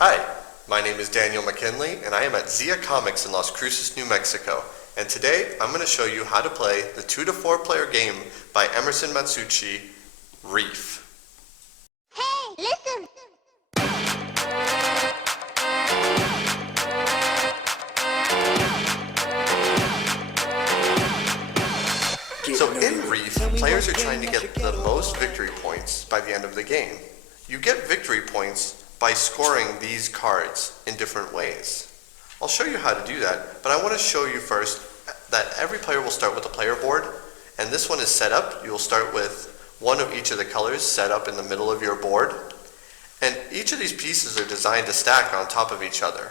Hi, my name is Daniel McKinley, and I am at Zia Comics in Las Cruces, New Mexico. And today, I'm going to show you how to play the 2 to 4 player game by Emerson Matsuuchi, Reef. Hey, listen! So in Reef, players are trying to get the most victory points by the end of the game. You get victory points by scoring these cards in different ways. I'll show you how to do that, but I want to show you first that every player will start with a player board, and this one is set up. You'll start with one of each of the colors set up in the middle of your board, and each of these pieces are designed to stack on top of each other.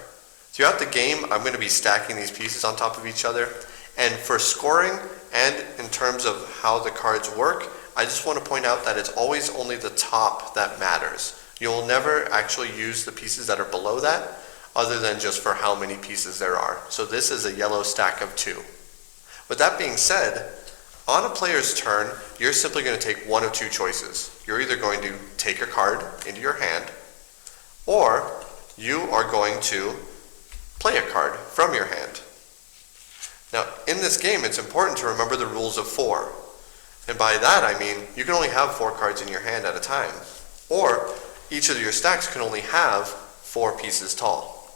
Throughout the game, I'm going to be stacking these pieces on top of each other, and for scoring and in terms of how the cards work, I just want to point out that it's always only the top that matters. You'll never actually use the pieces that are below that, other than just for how many pieces there are. So this is a yellow stack of 2. With that being said, on a player's turn, you're simply going to take one of 2 choices. You're either going to take a card into your hand, or you are going to play a card from your hand. Now, in this game, it's important to remember the rules of 4. And by that, I mean you can only have 4 cards in your hand at a time. Or each of your stacks can only have 4 pieces tall.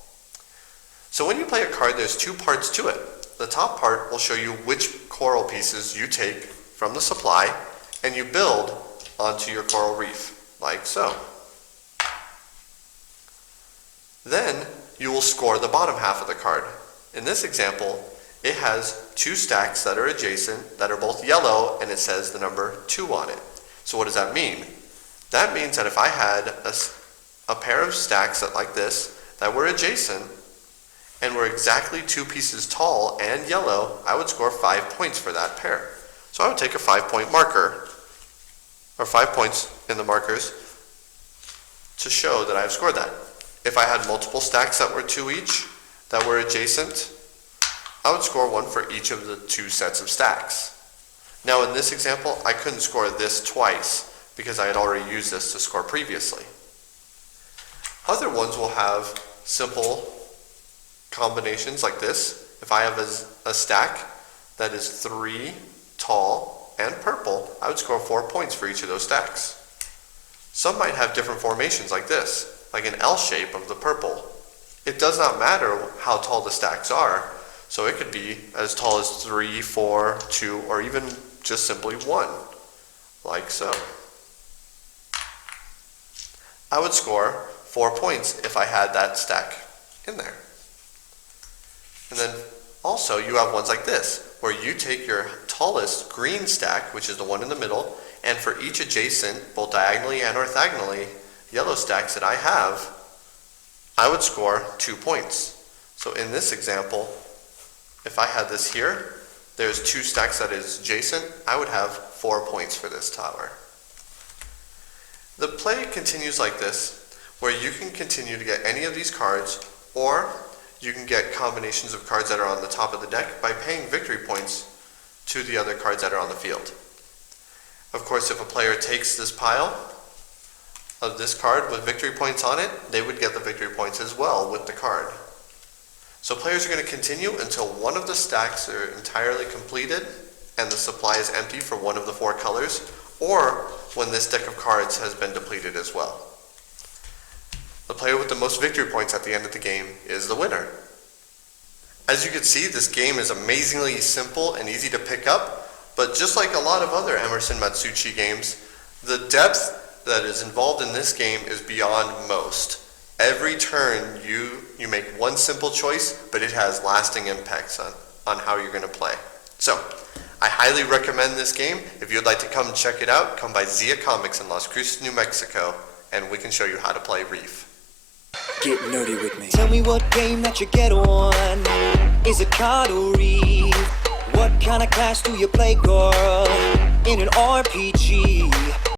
So when you play a card, there's 2 parts to it. The top part will show you which coral pieces you take from the supply and you build onto your coral reef, like so. Then you will score the bottom half of the card. In this example, it has 2 stacks that are adjacent, that are both yellow, and it says the number 2 on it. So what does that mean? That means that if I had a pair of stacks like this that were adjacent and were exactly 2 pieces tall and yellow, I would score 5 points for that pair. So I would take a 5-point marker, or 5 points in the markers, to show that I've scored that. If I had multiple stacks that were 2 each, that were adjacent, I would score 1 for each of the 2 sets of stacks. Now in this example, I couldn't score this twice because I had already used this to score previously. Other ones will have simple combinations like this. If I have a stack that is 3 tall and purple, I would score 4 points for each of those stacks. Some might have different formations like this, like an L shape of the purple. It does not matter how tall the stacks are, so it could be as tall as 3, 4, 2, or even just simply 1, like so. I would score 4 points if I had that stack in there. And then also you have ones like this, where you take your tallest green stack, which is the one in the middle, and for each adjacent, both diagonally and orthogonally, yellow stacks that I have, I would score 2 points. So in this example, if I had this here, there's 2 stacks that is adjacent, I would have 4 points for this tower. The play continues like this, where you can continue to get any of these cards, or you can get combinations of cards that are on the top of the deck by paying victory points to the other cards that are on the field. Of course, if a player takes this pile of this card with victory points on it, they would get the victory points as well with the card. So players are going to continue until one of the stacks are entirely completed and the supply is empty for one of the 4 colors, or when this deck of cards has been depleted as well. The player with the most victory points at the end of the game is the winner. As you can see, this game is amazingly simple and easy to pick up, but just like a lot of other Emerson Matsuuchi games, the depth that is involved in this game is beyond most. Every turn you make one simple choice, but it has lasting impacts on how you're going to play. So, I highly recommend this game. If you'd like to come check it out, come by Zia Comics in Las Cruces, New Mexico, and we can show you how to play Reef. Get nerdy with me. Tell me what game that you get on. Is it card or Reef? What kind of class do you play, girl? In an RPG?